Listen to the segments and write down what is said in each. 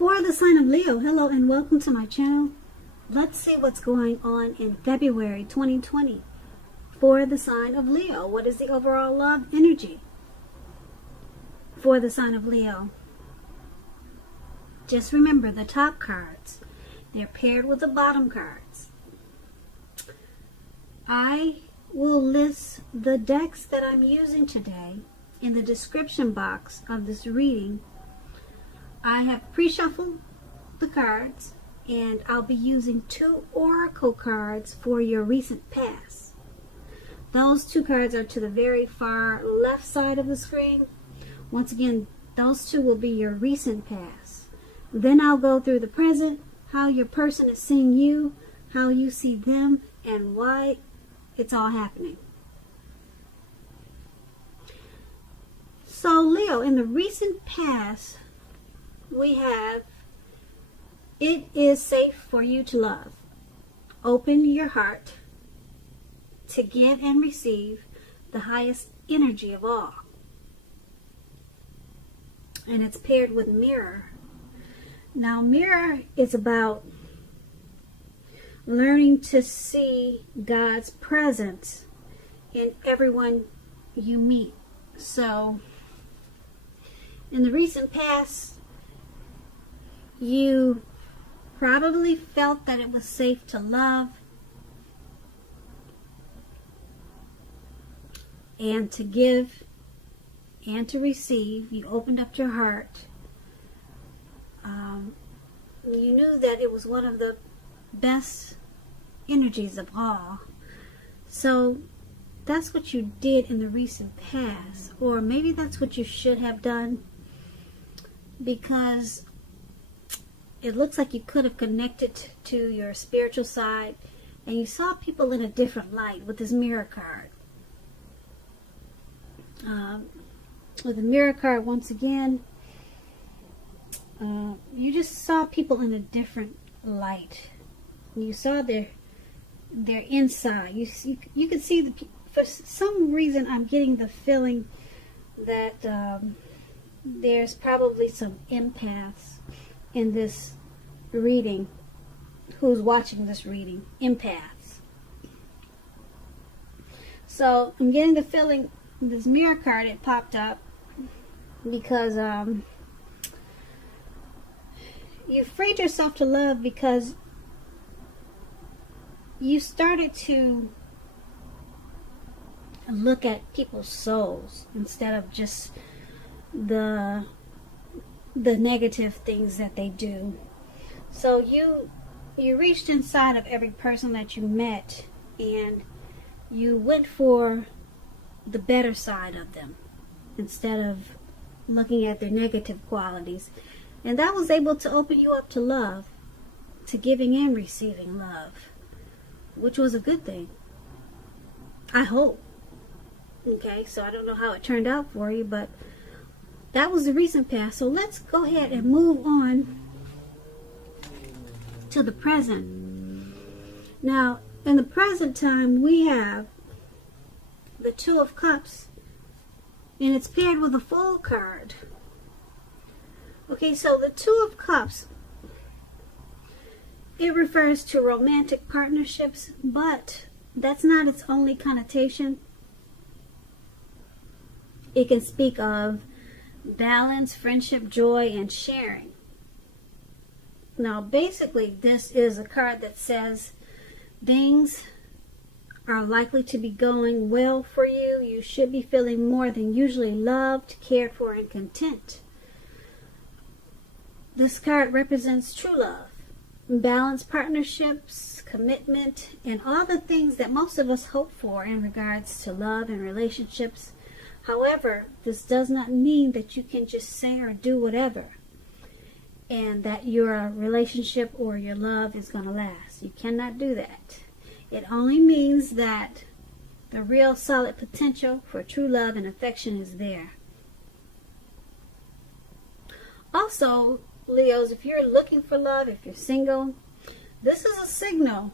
For the sign of Leo, hello and welcome to my channel. Let's see what's going on in February 2020 for the sign of Leo. What is the overall love energy for the sign of Leo? Just remember the top cards. They're paired with the bottom cards. I will list the decks that I'm using today in the description box of this reading. I have pre-shuffled the cards, and I'll be using 2 oracle cards for your recent past. Those 2 cards are to the very far left side of the screen. Once again, those 2 will be your recent past. Then I'll go through the present, how your person is seeing you, how you see them, and why it's all happening. So Leo, in the recent past, we have, it is safe for you to love. Open your heart to give and receive the highest energy of all. And it's paired with mirror. Now mirror is about learning to see God's presence in everyone you meet. So in the recent past, you probably felt that it was safe to love and to give and to receive. You opened up your heart. You knew that it was one of the best energies of all. So that's what you did in the recent past, or maybe that's what you should have done, because it looks like you could have connected to your spiritual side and you saw people in a different light with this mirror card. With the mirror card, once again, you just saw people in a different light. You saw their inside. You could see the. For some reason, I'm getting the feeling that there's probably some empaths in this reading, who's watching this reading. Empaths. So I'm getting the feeling this mirror card, it popped up because you freed yourself to love, because you started to look at people's souls instead of just the negative things that they do. So you reached inside of every person that you met and you went for the better side of them instead of looking at their negative qualities. And that was able to open you up to love, to giving and receiving love, which was a good thing, I hope. Okay, so I don't know how it turned out for you, but that was the recent past. So let's go ahead and move on to the present. Now, in the present time, we have the 2 of Cups, and it's paired with a Fool card. Okay, so the 2 of Cups, it refers to romantic partnerships, but that's not its only connotation. It can speak of balance, friendship, joy, and sharing. Now, basically, this is a card that says things are likely to be going well for you. You should be feeling more than usually loved, cared for, and content. This card represents true love, balanced partnerships, commitment, and all the things that most of us hope for in regards to love and relationships. However, this does not mean that you can just say or do whatever and that your relationship or your love is going to last. You cannot do that. It only means that the real solid potential for true love and affection is there. Also, Leos, if you're looking for love, if you're single, this is a signal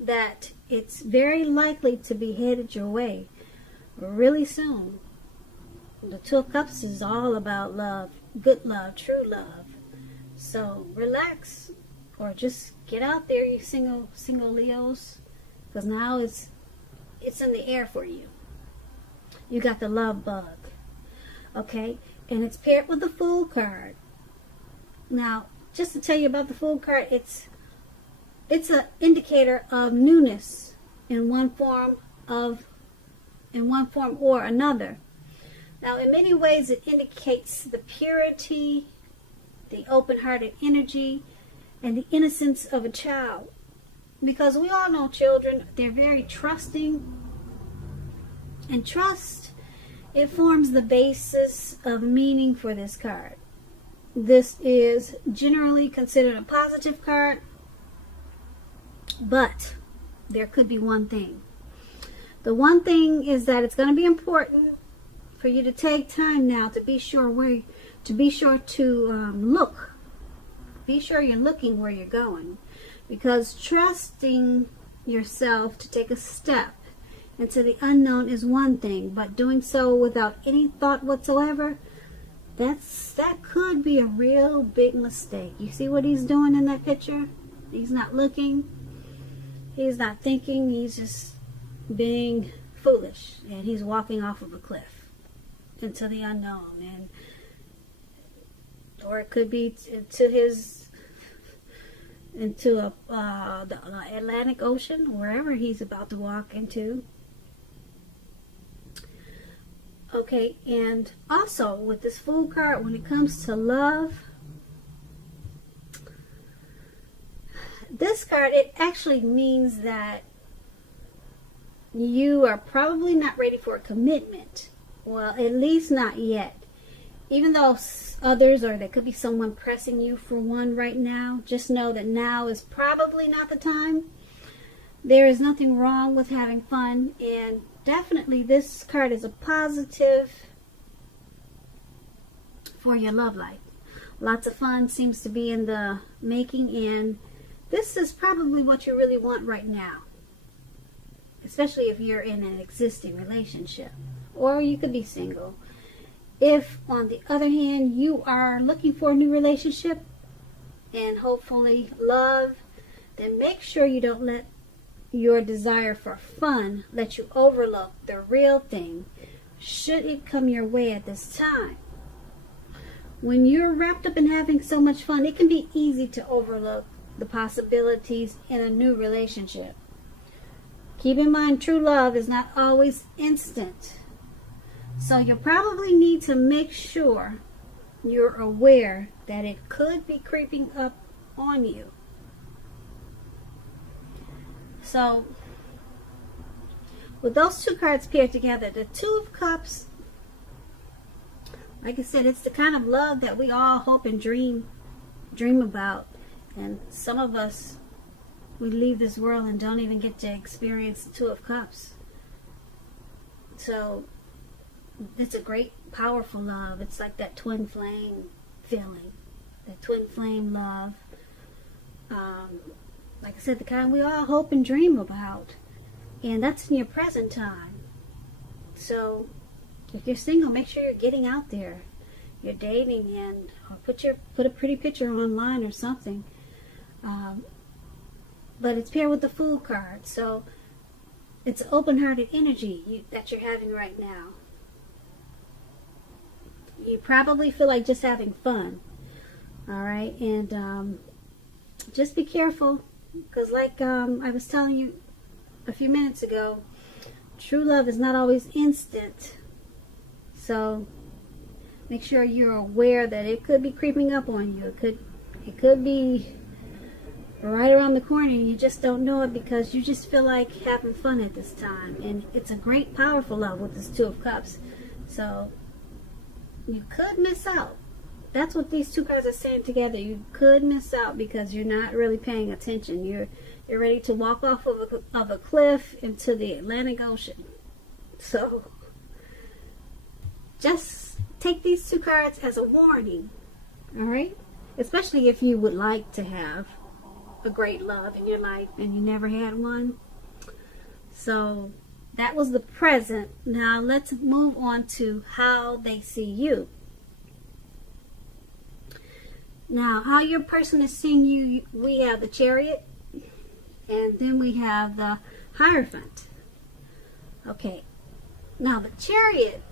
that it's very likely to be headed your way really soon. The 2 of Cups is all about love, good love, true love. So relax, or just get out there, you single Leos, because now it's in the air for you. You got the love bug, okay? And it's paired with the Fool card. Now, just to tell you about the Fool card, it's an indicator of newness in one form or another. Now, in many ways, it indicates the purity, the open-hearted energy, and the innocence of a child. Because we all know children, they're very trusting. And trust, it forms the basis of meaning for this card. This is generally considered a positive card, but there could be one thing. The one thing is that it's going to be important for you to take time now to be sure look. Be sure you're looking where you're going, because trusting yourself to take a step into the unknown is one thing, but doing so without any thought whatsoever, that could be a real big mistake. You see what he's doing in that picture? He's not looking. He's not thinking. He's just being foolish, and he's walking off of a cliff into the unknown, or it could be into the Atlantic Ocean, wherever he's about to walk into. Okay, and also with this Fool card, when it comes to love, this card, it actually means that you are probably not ready for a commitment. Well, at least not yet. Even though others, or there could be someone pressing you for one right now, just know that now is probably not the time. There is nothing wrong with having fun, and definitely this card is a positive for your love life. Lots of fun seems to be in the making, and this is probably what you really want right now, especially if you're in an existing relationship, or you could be single. If, on the other hand, you are looking for a new relationship and hopefully love, then make sure you don't let your desire for fun let you overlook the real thing, should it come your way at this time. When you're wrapped up in having so much fun, it can be easy to overlook the possibilities in a new relationship. Keep in mind, true love is not always instant. So you probably need to make sure you're aware that it could be creeping up on you. So, with those two cards paired together, the Two of Cups, like I said, it's the kind of love that we all hope and dream about. And some of us, we leave this world and don't even get to experience the Two of Cups. So, it's a great, powerful love. It's like that twin flame feeling, that twin flame love. Like I said, the kind we all hope and dream about. And that's in your present time. So, if you're single, make sure you're getting out there. You're dating, and or put a pretty picture online or something. But it's paired with the Fool card. So, it's open-hearted energy that you're having right now. You probably feel like just having fun. Alright? And just be careful. Because like I was telling you a few minutes ago, true love is not always instant. So make sure you're aware that it could be creeping up on you. It could be right around the corner, and you just don't know it because you just feel like having fun at this time. And it's a great, powerful love with this Two of Cups. So you could miss out. That's what these two cards are saying together. You could miss out because you're not really paying attention. You're ready to walk off of a cliff into the Atlantic Ocean. So just take these two cards as a warning. Alright? Especially if you would like to have a great love in your life and you never had one. So that was the present. Now let's move on to how they see you. Now, how your person is seeing you, we have the Chariot, and then we have the Hierophant. Okay, now the Chariot,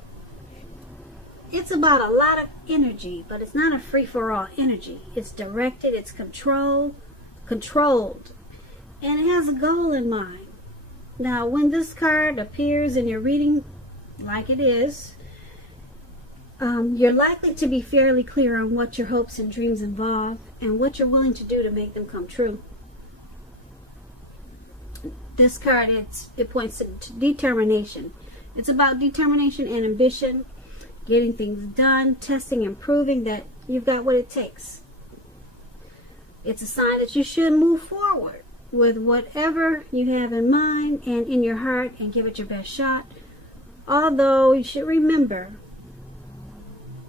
it's about a lot of energy, but it's not a free-for-all energy. It's directed, it's controlled, and it has a goal in mind. Now, when this card appears in your reading, like it is, you're likely to be fairly clear on what your hopes and dreams involve and what you're willing to do to make them come true. This card, it points to determination. It's about determination and ambition, getting things done, testing and proving that you've got what it takes. It's a sign that you should move forward with whatever you have in mind and in your heart and give it your best shot. Although you should remember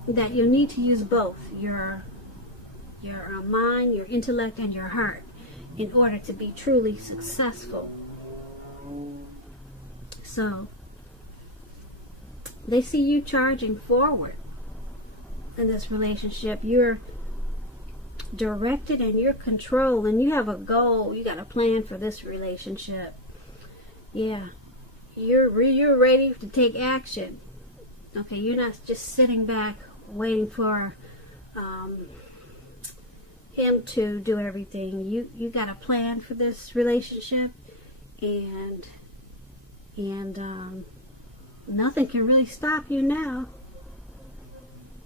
that you'll need to use both your mind, your intellect, and your heart in order to be truly successful. So they see you charging forward in this relationship. You're directed and you're controlled, and you have a goal. You got a plan for this relationship. Yeah, you're ready to take action. Okay, you're not just sitting back waiting for him to do everything. You got a plan for this relationship, and nothing can really stop you now.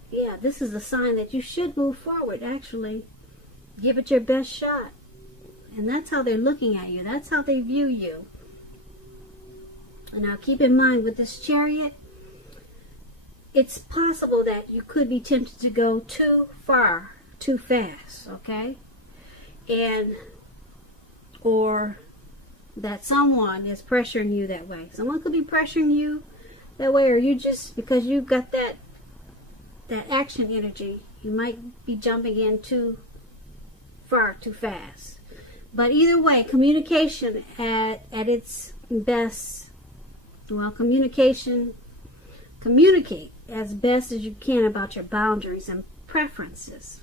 Yeah, this is a sign that you should move forward. Actually, give it your best shot, and that's how they're looking at you. That's how they view you. And now, keep in mind with this Chariot, it's possible that you could be tempted to go too far, too fast, okay? Or that someone is pressuring you that way. Someone could be pressuring you that way, or you just, because you've got that action energy, you might be jumping in too far, too fast. But either way, communication at its best, well, communicate as best as you can about your boundaries and preferences.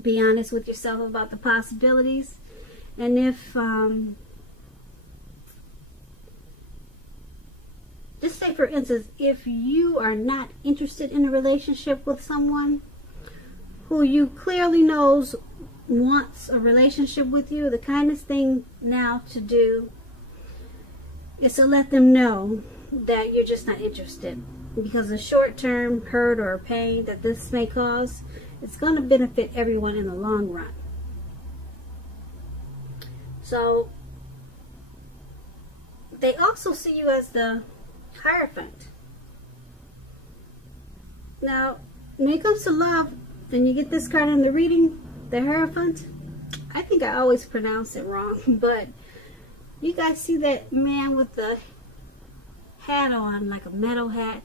Be honest with yourself about the possibilities. And if, just say for instance, if you are not interested in a relationship with someone who you clearly knows wants a relationship with you, the kindest thing now to do is to let them know that you're just not interested, because the short-term hurt or pain that this may cause, it's going to benefit everyone in the long run. So they also see you as the Hierophant. Now, when it comes to love, and you get this card in the reading, the Hierophant, I think I always pronounce it wrong, but you guys see that man with the hat on, like a metal hat,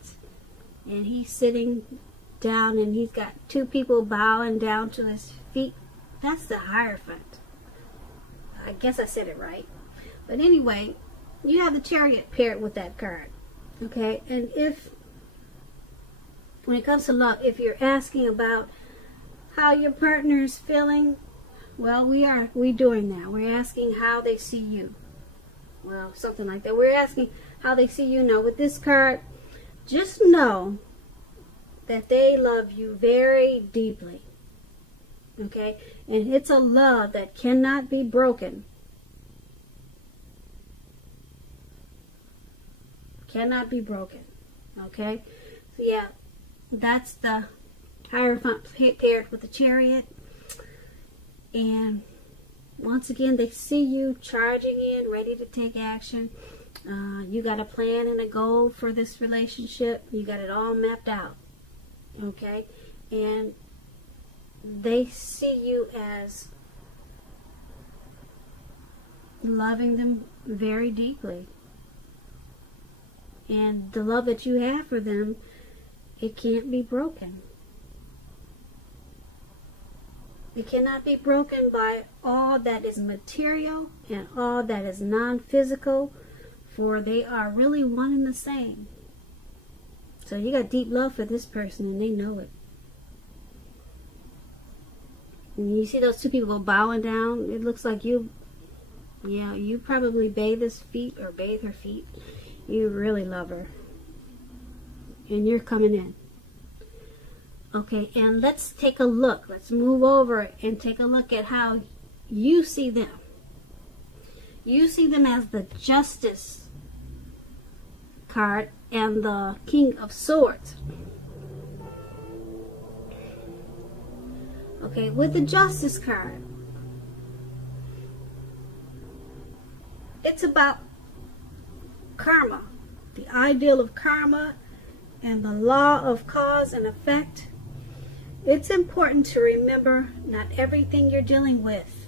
and he's sitting down and he's got two people bowing down to his feet? That's the Hierophant. I guess I said it right. But anyway, you have the Chariot paired with that card. Okay, and if, when it comes to love, if you're asking about how your partner is feeling, well, we're doing that. We're asking how they see you. Well, something like that. We're asking how they see you. Now, with this card, just know that they love you very deeply. Okay? And it's a love that cannot be broken. Cannot be broken. Okay? So, yeah, that's the Hierophant paired with the Chariot. And once again, they see you charging in, ready to take action. You got a plan and a goal for this relationship. You got it all mapped out. Okay? And they see you as loving them very deeply. And the love that you have for them, it can't be broken. It cannot be broken by all that is material and all that is non-physical, for they are really one and the same. So you got deep love for this person, and they know it. And you see those two people go bowing down? It looks like you probably bathe his feet or bathe her feet. You really love her. And you're coming in. Okay, and let's take a look. Let's move over and take a look at how you see them. You see them as the Justice card and the King of Swords. Okay, with the Justice card, it's about karma, the ideal of karma and the law of cause and effect. It's important to remember not everything you're dealing with,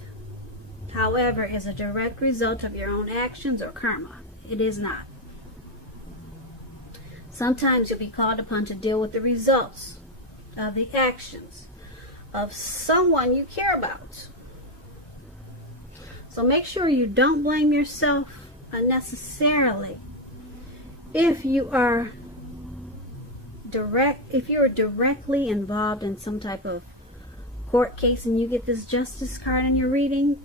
however, is a direct result of your own actions or karma. It is not. Sometimes you'll be called upon to deal with the results of the actions of someone you care about. So make sure you don't blame yourself unnecessarily if you are directly involved in some type of court case and you get this Justice card in your reading.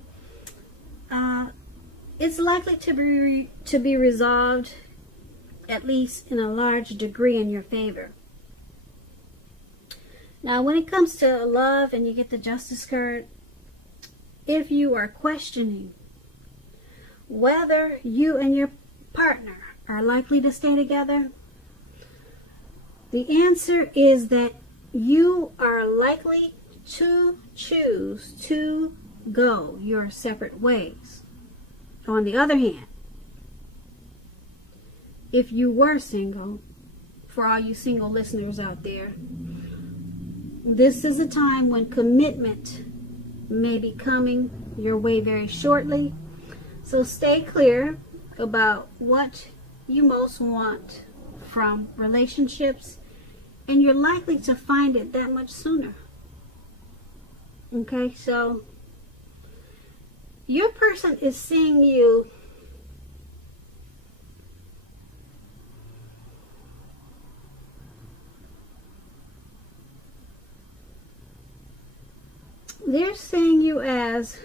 It's likely to be resolved, at least in a large degree, in your favor. Now, when it comes to love and you get the Justice card, if you are questioning whether you and your partner are likely to stay together, the answer is that you are likely to choose to go your separate ways. On the other hand, if you were single, for all you single listeners out there, this is a time when commitment may be coming your way very shortly. So stay clear about what you most want from relationships, and you're likely to find it that much sooner. Okay, so your person is seeing you they're seeing you as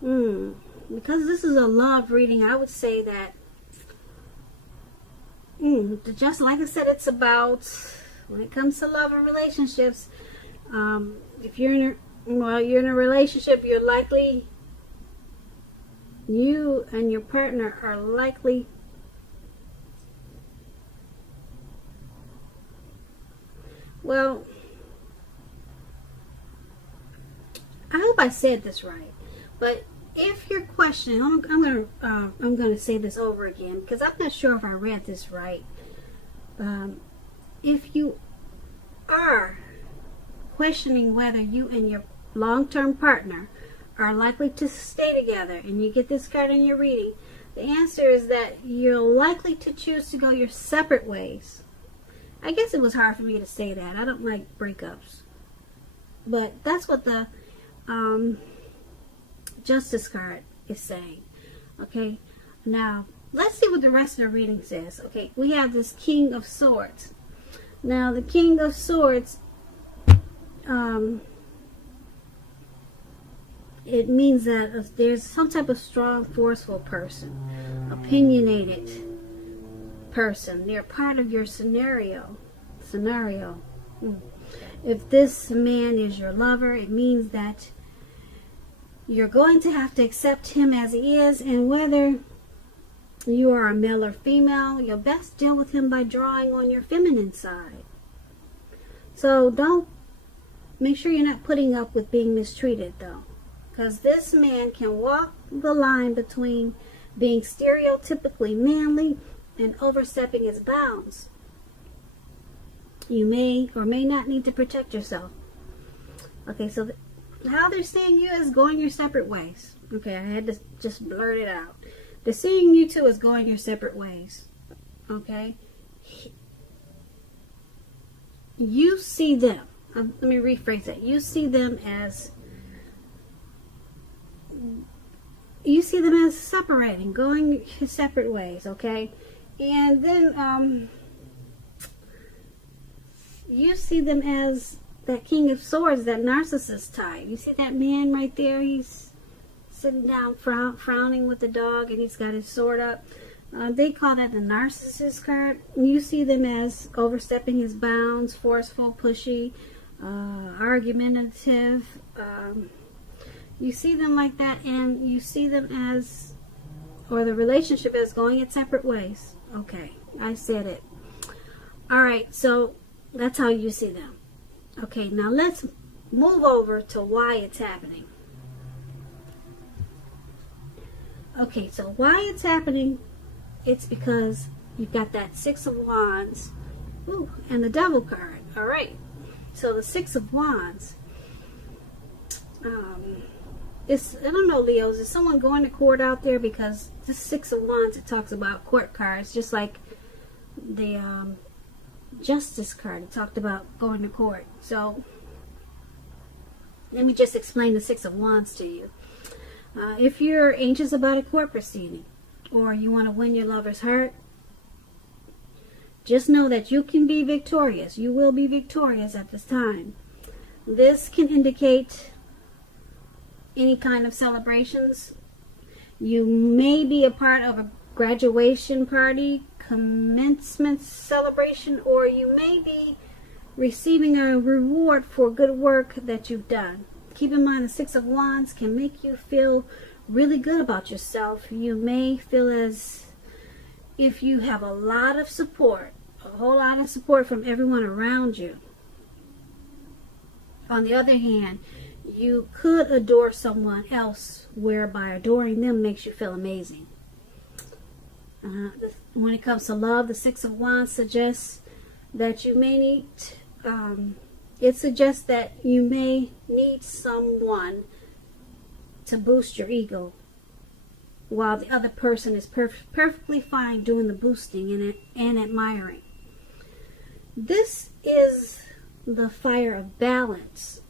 because this is a love reading, I would say that just like I said, it's about, when it comes to love and relationships, if you're in a relationship, you're likely, you and your partner are likely I hope I said this right, but if you're questioning, I'm gonna say this over again because I'm not sure if I read this right. If you are questioning whether you and your long-term partner are likely to stay together, and you get this card in your reading, the answer is that you're likely to choose to go your separate ways. I guess it was hard for me to say that. I don't like breakups, but that's what the Justice card is saying. Okay, now let's see what the rest of the reading says. Okay, we have this King of Swords. Now the King of Swords, it means that there's some type of strong, forceful person, opinionated person. They're part of your scenario. If this man is your lover, it means that you're going to have to accept him as he is, and whether you are a male or female, you'll best deal with him by drawing on your feminine side. So make sure you're not putting up with being mistreated, though, because this man can walk the line between being stereotypically manly and overstepping his bounds. You may or may not need to protect yourself. Okay, so how they're seeing you is going your separate ways. Okay, I had to just blurt it out. They're seeing you two as going your separate ways. Okay? You see them. Let me rephrase that. You see them as separating, going your separate ways, okay? And then you see them as that King of Swords, that narcissist type. You see that man right there? He's sitting down frowning with the dog, and he's got his sword up. They call that the narcissist card. You see them as overstepping his bounds, forceful, pushy, argumentative. You see them like that, and you see them as, or the relationship as going its separate ways. Okay, I said it. All right, so that's how you see them. Okay, now let's move over to why it's happening. Okay, so why it's happening, it's because you've got that Six of Wands, ooh, and the Devil card. All right, so the Six of Wands, I don't know, Leos, is someone going to court out there? Because this Six of Wands, it talks about court cards, just like the Justice card. It talked about going to court. So let me just explain the Six of Wands to you. If you're anxious about a court proceeding, or you want to win your lover's heart, just know that you can be victorious. You will be victorious at this time. This can indicate any kind of celebrations. You may be a part of a graduation party, commencement celebration, or you may be receiving a reward for good work that you've done. Keep in mind, the Six of Wands can make you feel really good about yourself. You may feel as if you have a lot of support, a whole lot of support from everyone around you. On the other hand, you could adore someone else, whereby adoring them makes you feel amazing. When it comes to love, the Six of Wands suggests that you may need, it suggests that you may need someone to boost your ego, while the other person is perfectly fine doing the boosting and admiring. This is the fire of balance.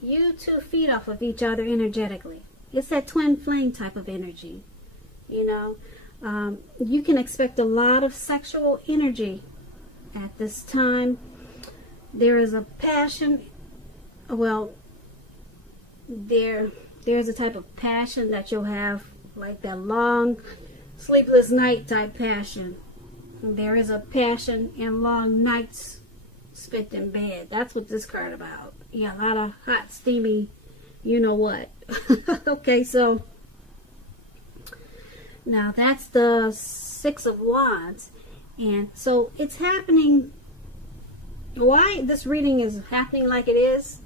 You two feed off of each other energetically. It's that twin flame type of energy. You know, you can expect a lot of sexual energy at this time. There is a passion. Well, there's a type of passion that you'll have, like that long, sleepless night type passion. There is a passion in long nights spent in bed. That's what this card about. Yeah, a lot of hot, steamy, you know what. Okay, so now that's the Six of Wands. And so it's happening. Why this reading is happening like it is,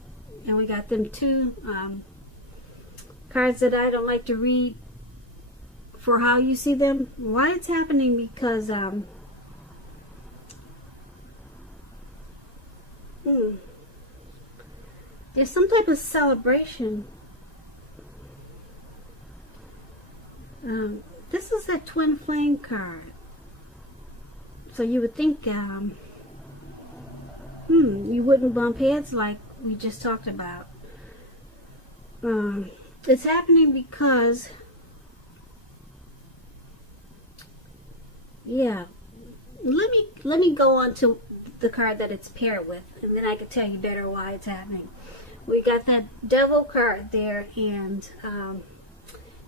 and we got them two cards that I don't like to read for how you see them. Why it's happening, because there's some type of celebration. This is a twin flame card. So you would think you wouldn't bump heads like we just talked about. It's happening because, yeah, let me go on to the card that it's paired with, and then I can tell you better why it's happening. We got that Devil card there, and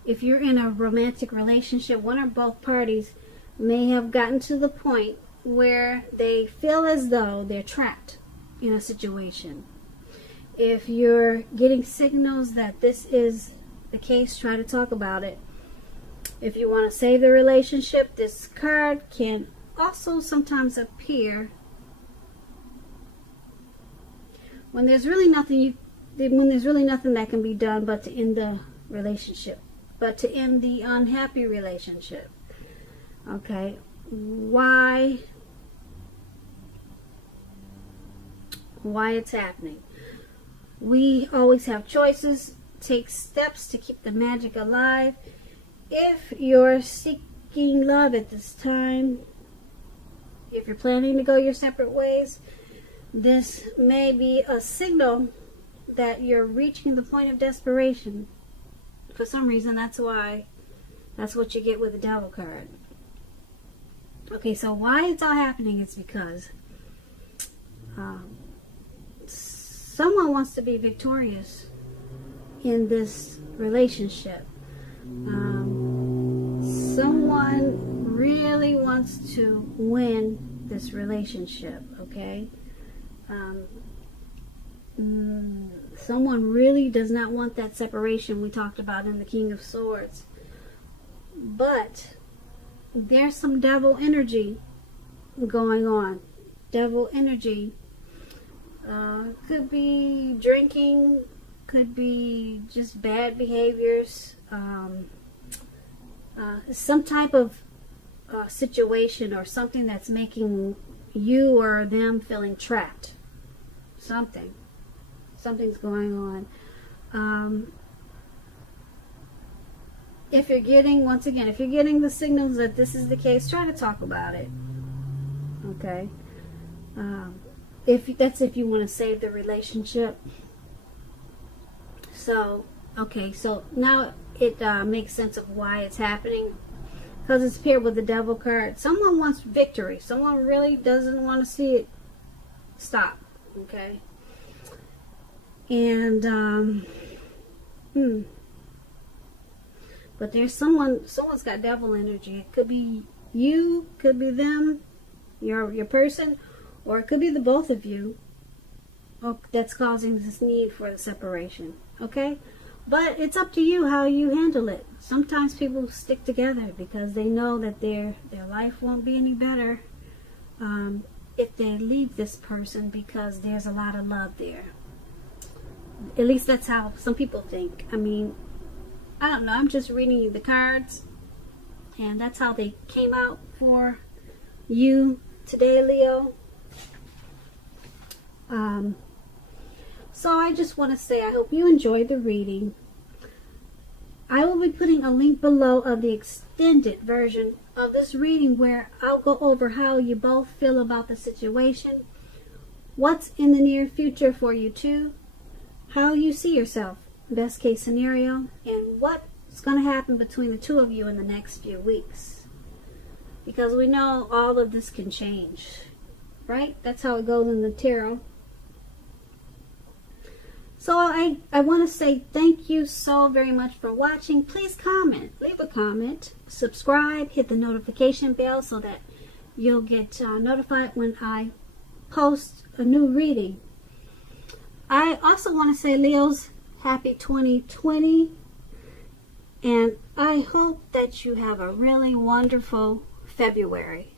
if you're in a romantic relationship, one or both parties may have gotten to the point where they feel as though they're trapped in a situation. If you're getting signals that this is the case, try to talk about it. If you want to save the relationship, this card can also sometimes appear when there's really nothing that can be done but to end the relationship, but to end the unhappy relationship. Okay, why it's happening? We always have choices. Take steps to keep the magic alive. If you're seeking love at this time, if you're planning to go your separate ways, this may be a signal that you're reaching the point of desperation. For some reason, that's what you get with the Devil card. Okay, so why it's all happening is because someone wants to be victorious in this relationship. Someone really wants to win this relationship, okay? Someone really does not want that separation we talked about in the King of Swords. But there's some devil energy going on. Devil energy. Could be drinking, could be just bad behaviors, some type of situation or something that's making you or them feeling trapped. Something's going on. If you're getting, once again, if you're getting the signals that this is the case, try to talk about it. Okay? If you want to save the relationship. So, okay, so now it makes sense of why it's happening. Because it's paired with the Devil card. Someone wants victory. Someone really doesn't want to see it stop. Okay? And, but there's someone's got devil energy. It could be you, could be them, your person, or it could be the both of you that's causing this need for the separation. Okay? But it's up to you how you handle it. Sometimes people stick together because they know that their life won't be any better if they leave this person, because there's a lot of love there. At least that's how some people think. I mean, I don't know. I'm just reading you the cards, and that's how they came out for you today, Leo. So I just want to say I hope you enjoyed the reading. I will be putting a link below of the extended version of this reading where I'll go over how you both feel about the situation, what's in the near future for you two, how you see yourself, best case scenario, and what's going to happen between the two of you in the next few weeks. Because we know all of this can change, right? That's how it goes in the tarot. So I want to say thank you so very much for watching. Please comment, leave a comment, subscribe, hit the notification bell so that you'll get notified when I post a new reading. I also want to say, Leos, happy 2020, and I hope that you have a really wonderful February.